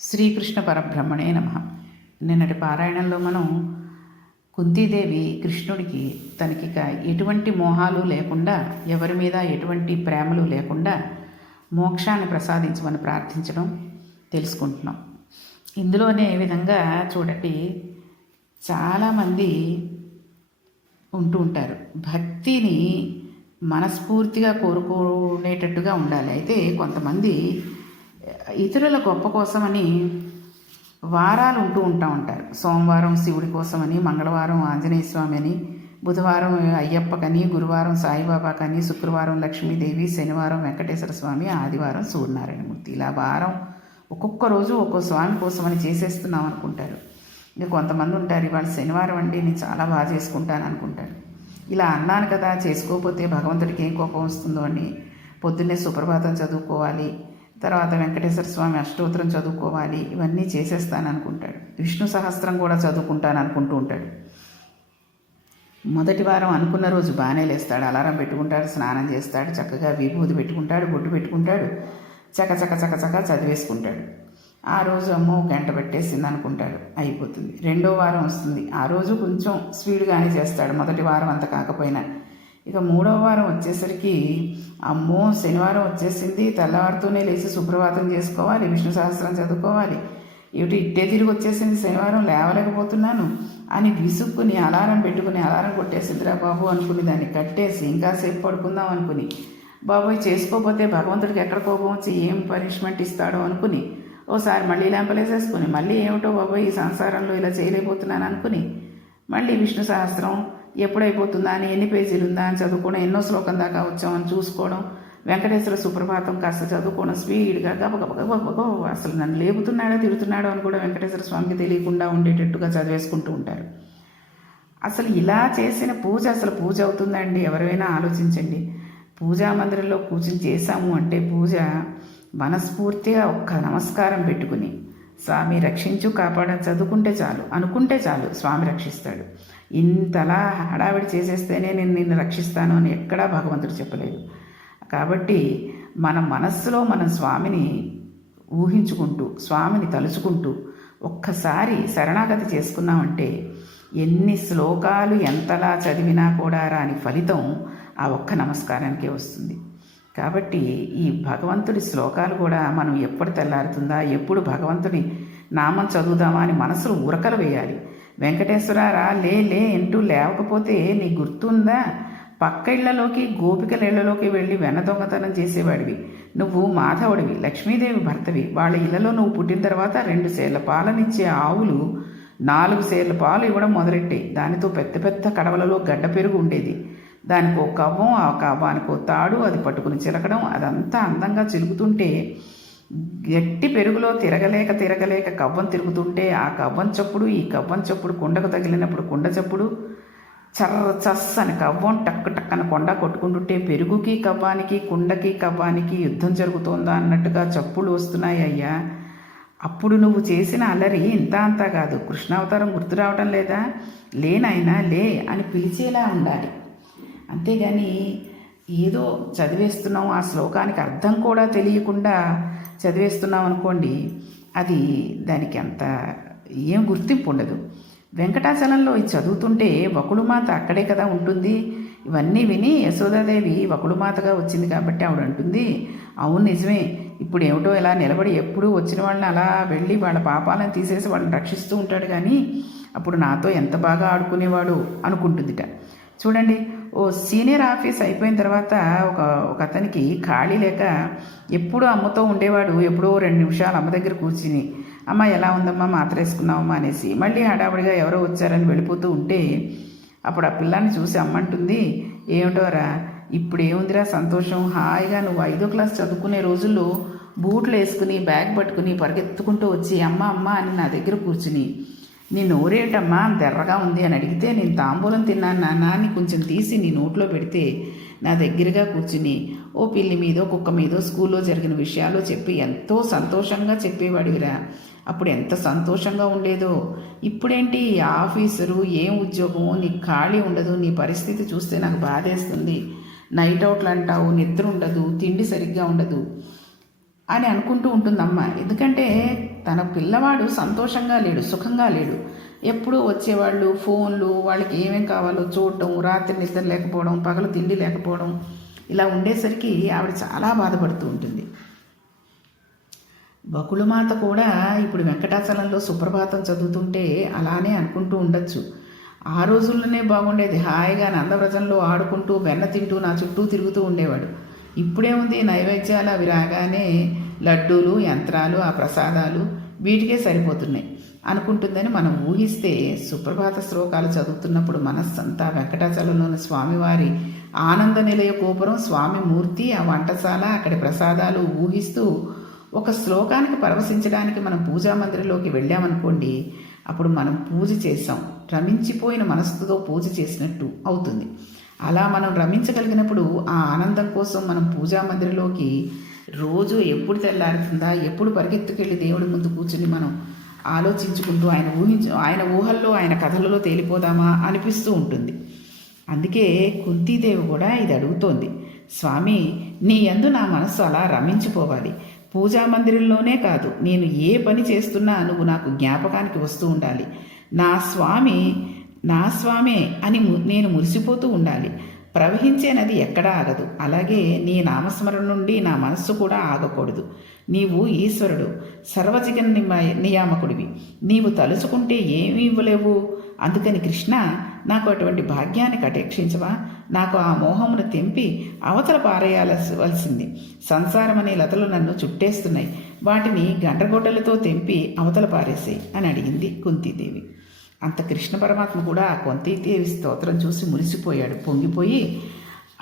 శ్రీకృష్ణ పరబ్రహ్మణే నమ. నిన్నటి పారాయణంలో మనం కుంతీదేవి కృష్ణుడికి తనకి ఎటువంటి మోహాలు లేకుండా ఎవరి మీద ఎటువంటి ప్రేమలు లేకుండా మోక్షాన్ని ప్రసాదించమని ప్రార్థించడం తెలుసుకుంటున్నాం. ఇందులోనే విధంగా చూడండి చాలామంది ఉంటూ ఉంటారు. భక్తిని మనస్ఫూర్తిగా కోరుకునేటట్టుగా ఉండాలి. అయితే కొంతమంది ఇతరుల గొప్ప కోసమని వారాలు ఉంటూ ఉంటా ఉంటారు సోమవారం శివుడి కోసమని మంగళవారం ఆంజనేయ స్వామి అని బుధవారం అయ్యప్పకని గురువారం సాయిబాబాకని శుక్రవారం లక్ష్మీదేవి శనివారం వెంకటేశ్వర స్వామి ఆదివారం సూర్యనారాయణమూర్తి. ఇలా వారం ఒక్కొక్క రోజు ఒక్కో స్వామి కోసమని చేసేస్తున్నాం అనుకుంటారు. ఇంకా కొంతమంది ఉంటారు ఇవాళ శనివారం అండి నేను చాలా బాగా చేసుకుంటాను అనుకుంటారు. ఇలా అన్నాను కదా చేసుకోకపోతే భగవంతుడికి ఏం కోపం వస్తుందో అని. పొద్దున్నే సుప్రభాతం చదువుకోవాలి తర్వాత వెంకటేశ్వర స్వామి అష్టోత్తరం చదువుకోవాలి ఇవన్నీ చేసేస్తాను అనుకుంటాడు విష్ణు సహస్రం కూడా చదువుకుంటాను అనుకుంటూ ఉంటాడు. మొదటి వారం అనుకున్న రోజు బాగానే లేస్తాడు. అలారం పెట్టుకుంటాడు స్నానం చేస్తాడు చక్కగా విభూతి పెట్టుకుంటాడు బొట్టు పెట్టుకుంటాడు చక చక చక చక చదివేసుకుంటాడు. ఆ రోజు అమ్మో గంట పెట్టేసింది అనుకుంటాడు అయిపోతుంది. రెండో వారం వస్తుంది. ఆ రోజు కొంచెం స్పీడ్గానే చేస్తాడు. మొదటి వారం అంత కాకపోయినా ఇక మూడవ వారం వచ్చేసరికి అమ్మో శనివారం వచ్చేసింది. తెల్లవారుతూనే లేచి సుప్రభాతం చేసుకోవాలి విష్ణు సహస్రం చదువుకోవాలి. ఏమిటి ఇట్టే తిరిగి వచ్చేసింది శనివారం లేవలేకపోతున్నాను అని విసుక్కుని అలారం పెట్టుకుని అలారం కొట్టేసిందిరా బాబు అనుకుని దాన్ని కట్టేసి ఇంకాసేపు పడుకుందాం అనుకుని బాబోయ్ చేసుకోకపోతే భగవంతుడికి ఎక్కడ కోపం వచ్చి ఏం పనిష్మెంట్ ఇస్తాడో అనుకుని ఓసారి మళ్ళీ లేంపలేసేసుకుని మళ్ళీ ఏమిటో బాబోయ్ ఈ సంసారంలో ఇలా చేయలేకపోతున్నాను అనుకుని మళ్ళీ విష్ణు సహస్రం ఎప్పుడైపోతుందా అని ఎన్ని పేజీలు ఉందా అని చదువుకోవడం ఎన్నో శ్లోకం దాకా వచ్చామని చూసుకోవడం వెంకటేశ్వర సుప్రభాతం కాస్త చదువుకోవడం స్పీడ్గా గబగబ అసలు నన్ను లేపుతున్నాడో తిడుతున్నాడో అని కూడా వెంకటేశ్వర స్వామికి తెలియకుండా ఉండేటట్టుగా చదివేసుకుంటూ ఉంటారు. అసలు ఇలా చేసిన పూజ అసలు పూజ అవుతుందండి ఎవరైనా ఆలోచించండి. పూజా మందిరంలో కూర్చుని చేశాము అంటే పూజ మనస్ఫూర్తిగా ఒక్క నమస్కారం పెట్టుకుని స్వామి రక్షించు కాపాడ చదువుకుంటే చాలు అనుకుంటే చాలు స్వామి రక్షిస్తాడు. ఇంతలా హడావిడి చేసేస్తేనే నేను నిన్ను రక్షిస్తాను అని ఎక్కడా భగవంతుడు చెప్పలేదు. కాబట్టి మన మనస్సులో మనం స్వామిని ఊహించుకుంటూ స్వామిని తలుచుకుంటూ ఒక్కసారి శరణాగతి చేసుకున్నామంటే ఎన్ని శ్లోకాలు ఎంతలా చదివినా కూడా రాని ఫలితం ఆ ఒక్క నమస్కారానికే వస్తుంది. కాబట్టి ఈ భగవంతుడి శ్లోకాలు కూడా మనం ఎప్పుడు తెల్లారుతుందా ఎప్పుడు భగవంతుడి నామం చదువుదామా అని మనసులో ఉరకలు వేయాలి. వెంకటేశ్వరారా లే లే అంటూ లేవకపోతే నీ గుర్తుందా? పక్క ఇళ్ళలోకి గోపికల ఇళ్ళలోకి వెళ్ళి వెన్న దొంగతనం చేసేవాడివి. నువ్వు మాధవుడివి లక్ష్మీదేవి భర్తవి. వాళ్ళ ఇళ్ళలో నువ్వు పుట్టిన తర్వాత రెండు సేర్ల పాలనిచ్చే ఆవులు నాలుగు సేర్ల పాలు ఇవ్వడం మొదలెట్టాయి దానితో పెద్ద పెద్ద కడవలలో గడ్డ పెరుగు ఉండేది. దానికో కవ్వం ఆ కవ్వానికో తాడు అది పట్టుకుని చిలకడం అదంతా అందంగా చిలుకుతుంటే గట్టి పెరుగులో తిరగలేక తిరగలేక కవ్వం తిరుగుతుంటే ఆ కవ్వం చప్పుడు ఈ కవ్వం చప్పుడు కుండకు తగిలినప్పుడు కుండ చప్పుడు. చర్ర చస్ అని కవ్వం టక్ టక్ అని కొండ కొట్టుకుంటుంటే పెరుగుకి కవ్వానికి కుండకి కవ్వానికి యుద్ధం జరుగుతోందా అన్నట్టుగా చప్పులు వస్తున్నాయి అయ్యా. అప్పుడు నువ్వు చేసిన అలరి ఇంత అంతా కాదు. కృష్ణావతారం గుర్తు రావటం లేదా? లేనైనా లే అని పిలిచేలా ఉండాలి. అంతేగాని ఏదో చదివేస్తున్నాం ఆ శ్లోకానికి అర్థం కూడా తెలియకుండా చదివేస్తున్నాం అనుకోండి అది దానికి అంత ఏం గుర్తింపు ఉండదు. వెంకటాచలంలో ఇది చదువుతుంటే వకుడుమాత అక్కడే కదా ఉంటుంది. ఇవన్నీ విని యశోదాదేవి వకుడుమాతగా వచ్చింది కాబట్టి ఆవిడ అంటుంది అవును నిజమే ఇప్పుడు ఏమిటో ఇలా నిలబడి ఎప్పుడూ వచ్చిన వాళ్ళని అలా వెళ్ళి వాళ్ళ పాపాలను తీసేసి వాళ్ళని రక్షిస్తూ ఉంటాడు కానీ అప్పుడు నాతో ఎంత బాగా ఆడుకునేవాడు అనుకుంటుందిట. చూడండి ఓ సీనియర్ ఆఫీస్ అయిపోయిన తర్వాత ఒక ఒక అతనికి ఖాళీ లేక ఎప్పుడూ అమ్మతో ఉండేవాడు ఎప్పుడో రెండు నిమిషాలు అమ్మ దగ్గర కూర్చుని అమ్మ ఎలా ఉందమ్మా? మాత్ర వేసుకున్నావమ్మా అనేసి మళ్ళీ హడావుడిగా ఎవరో వచ్చారని వెళ్ళిపోతూ ఉంటే అప్పుడు ఆ పిల్లాన్ని చూసి అమ్మంటుంది ఏమిటోరా ఇప్పుడు ఏముందిరా సంతోషం? హాయిగా నువ్వు ఐదో క్లాస్ చదువుకునే రోజుల్లో బూట్లు వేసుకుని బ్యాగ్ పట్టుకుని పరిగెత్తుకుంటూ వచ్చి అమ్మ అమ్మ అని నా దగ్గర కూర్చుని నీ నోరేటమ్మా దెర్రగా ఉంది అని అడిగితే నేను తాంబూలం తిన్నాను నాన్న అని కొంచెం తీసి నీ నోట్లో పెడితే నా దగ్గరగా కూర్చుని ఓ పిల్లి మీదో కుక్క మీదో స్కూల్లో జరిగిన విషయాలు చెప్పి ఎంతో సంతోషంగా చెప్పేవాడివిరా. అప్పుడు ఎంత సంతోషంగా ఉండేదో. ఇప్పుడేంటి ఆఫీసరు ఏం ఉద్యోగమో నీకు ఖాళీ ఉండదు నీ పరిస్థితి చూస్తే నాకు బాధేస్తుంది. నైట్ అవుట్లు అంటావు నిద్ర ఉండదు తిండి సరిగ్గా ఉండదు అని అనుకుంటూ ఉంటుందమ్మ. ఎందుకంటే తన పిల్లవాడు సంతోషంగా లేడు సుఖంగా లేడు. ఎప్పుడూ వచ్చేవాళ్ళు ఫోన్లు వాళ్ళకి ఏమేం కావాలో చూడటం రాత్రి నిద్ర లేకపోవడం పగలు తిండి లేకపోవడం ఇలా ఉండేసరికి ఆవిడ చాలా బాధపడుతూ ఉంటుంది. బకుళమాత కూడా ఇప్పుడు వెంకటాచలంలో సుప్రభాతం చదువుతుంటే అలానే అనుకుంటూ ఉండొచ్చు. ఆ రోజుల్లోనే బాగుండేది. హాయిగా నందవ్రజంలో ఆడుకుంటూ వెన్న తింటూ నా చుట్టూ తిరుగుతూ ఉండేవాడు. ఇప్పుడేముంది? నైవేద్యాలు అవి రాగానే లడ్డూలు యంత్రాలు ఆ ప్రసాదాలు వీటికే సరిపోతున్నాయి. అనుకుంటుందని మనం ఊహిస్తే సుప్రభాత శ్లోకాలు చదువుతున్నప్పుడు మనస్సంతా వెంకటాచలంలోని స్వామివారి ఆనంద నిలయ గోపురం స్వామి మూర్తి ఆ వంటశాల అక్కడి ప్రసాదాలు ఊహిస్తూ ఒక శ్లోకానికి పరవశించడానికి మనం పూజా మందిరంలోకి వెళ్ళామనుకోండి అప్పుడు మనం పూజ చేసాం రమించిపోయిన మనస్సుతో పూజ చేసినట్టు అవుతుంది. అలా మనం రమించగలిగినప్పుడు ఆ ఆనందం కోసం మనం పూజా మందిరంలోకి రోజు ఎప్పుడు తెల్లారుతుందా? ఎప్పుడు పరిగెత్తుకెళ్ళి దేవుడి ముందు కూర్చుని మనం ఆలోచించుకుంటూ ఆయన ఊహించు ఆయన ఊహల్లో ఆయన కథలలో తేలిపోదామా అనిపిస్తూ ఉంటుంది. అందుకే కుంతీదేవి కూడా ఇది అడుగుతోంది. స్వామి నీ యందు నా మనస్సు అలా రమించిపోవాలి. పూజా మందిరంలోనే కాదు నేను ఏ పని చేస్తున్నా నువ్వు నాకు జ్ఞాపకానికి వస్తూ ఉండాలి. నా స్వామి నా స్వామే అని నేను మురిసిపోతూ ఉండాలి. ప్రవహించే నది ఎక్కడా ఆగదు. అలాగే నీ నామస్మరణ నుండి నా మనస్సు కూడా ఆగకూడదు. నీవు ఈశ్వరుడు సర్వజగన్ నియామకుడివి నీవు తలుచుకుంటే ఏమీ ఇవ్వలేవు. అందుకని కృష్ణ నాకు అటువంటి భాగ్యాన్ని కటేక్షించవా? నాకు ఆ మోహమును తెంపి అవతల పారేయాల్సివలసింది. సంసారమనే లతలు నన్ను చుట్టేస్తున్నాయి. వాటిని గండ్రగొడ్డలతో తెంపి అవతల పారేసాయి అని అడిగింది కుంతీదేవి. అంత కృష్ణ పరమాత్మ కూడా ఆ కొంతీదేవి స్తోత్రం చూసి మురిసిపోయాడు. పొంగిపోయి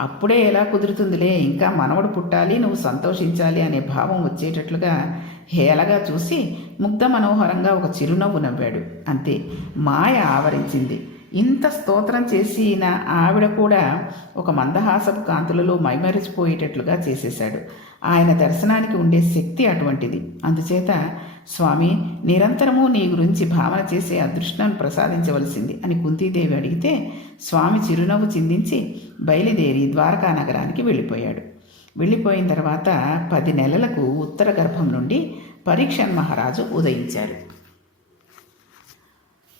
అప్పుడే ఎలా కుదురుతుందిలే? ఇంకా మనవడు పుట్టాలి నువ్వు సంతోషించాలి అనే భావం వచ్చేటట్లుగా హేళగా చూసి ముగ్ధ మనోహరంగా ఒక చిరునవ్వు నవ్వాడు. అంతే మాయ ఆవరించింది. ఇంత స్తోత్రం చేసిన ఆవిడ కూడా ఒక మందహాసపు కాంతులలో మైమరిచిపోయేటట్లుగా చేసేశాడు. ఆయన దర్శనానికి ఉండే శక్తి అటువంటిది. అందుచేత స్వామి నిరంతరము నీ గురించి భావన చేసే అదృష్టాన్ని ప్రసాదించవలసింది అని కుంతీదేవి అడిగితే స్వామి చిరునవ్వు చిందించి బయలుదేరి ద్వారకా నగరానికి వెళ్ళిపోయాడు. వెళ్ళిపోయిన తర్వాత పది నెలలకు ఉత్తర గర్భం నుండి పరీక్షన్ మహారాజు ఉదయించాడు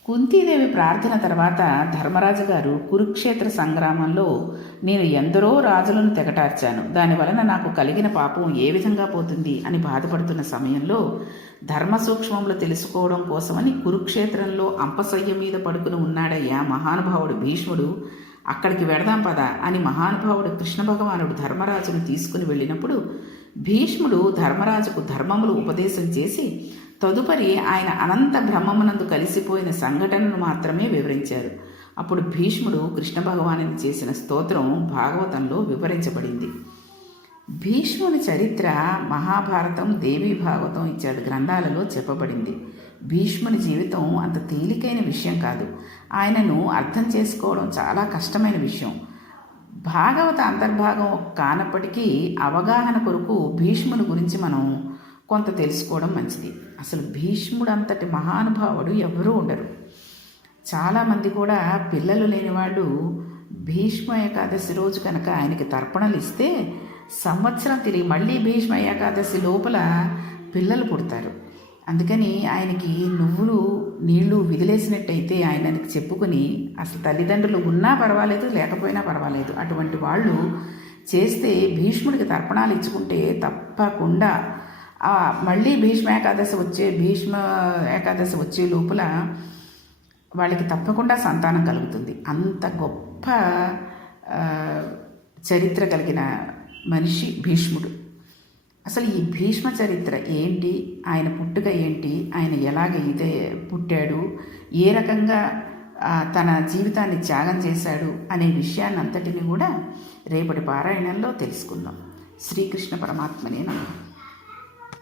కుంతీదేవి ప్రార్థన తర్వాత ధర్మరాజు గారు కురుక్షేత్ర సంగ్రామంలో నేను ఎందరో రాజులను తెగటార్చాను. దానివలన నాకు కలిగిన పాపం ఏ విధంగా పోతుంది అని బాధపడుతున్న సమయంలో ధర్మ సూక్ష్మంలో తెలుసుకోవడం కోసమని కురుక్షేత్రంలో అంపసయ్య మీద పడుకుని ఉన్నాడయ్యా మహానుభావుడు భీష్ముడు అక్కడికి వెడదాం పద అని మహానుభావుడు కృష్ణ భగవానుడు ధర్మరాజును తీసుకుని వెళ్ళినప్పుడు భీష్ముడు ధర్మరాజుకు ధర్మములు ఉపదేశం చేసి తదుపరి ఆయన అనంత బ్రహ్మమునందు కలిసిపోయిన సంఘటనను మాత్రమే వివరించారు. అప్పుడు భీష్ముడు కృష్ణ భగవానుని చేసిన స్తోత్రం భాగవతంలో వివరించబడింది. భీష్ముని చరిత్ర మహాభారతం దేవీ భాగవతం ఇత్యాది గ్రంథాలలో చెప్పబడింది. భీష్ముని జీవితం అంత తేలికైన విషయం కాదు. ఆయనను అర్థం చేసుకోవడం చాలా కష్టమైన విషయం. భాగవత అంతర్భాగం కానప్పటికీ అవగాహన కొరకు భీష్ముని గురించి మనం కొంత తెలుసుకోవడం మంచిది. అసలు భీష్ముడు అంతటి మహానుభావుడు ఎవరూ ఉండరు. చాలామంది కూడా పిల్లలు లేని వాళ్ళు భీష్మ ఏకాదశి రోజు కనుక ఆయనకి తర్పణలు ఇస్తే సంవత్సరం తిరిగి మళ్ళీ భీష్మ ఏకాదశి లోపల పిల్లలు పుడతారు. అందుకని ఆయనకి నువ్వులు నీళ్ళు విదిలేసినట్టయితే ఆయనకి చెప్పుకుని అసలు తల్లిదండ్రులు ఉన్నా పర్వాలేదు లేకపోయినా పర్వాలేదు. అటువంటి వాళ్ళు చేస్తే భీష్ముడికి తర్పణాలు ఇచ్చుకుంటే తప్పకుండా మళ్ళీ భీష్మ ఏకాదశి వచ్చే భీష్మ ఏకాదశి వచ్చే లోపల వాళ్ళకి తప్పకుండా సంతానం కలుగుతుంది. అంత గొప్ప చరిత్ర కలిగిన మనిషి భీష్ముడు. అసలు ఈ భీష్మ చరిత్ర ఏంటి? ఆయన పుట్టుక ఏంటి? ఆయన ఎలాగ ఇదే పుట్టాడు? ఏ రకంగా తన జీవితాన్ని త్యాగం చేశాడు అనే విషయాన్ని అంతటిని కూడా రేపటి పారాయణంలో తెలుసుకుందాం. శ్రీకృష్ణ పరమాత్మనే నమ్మకం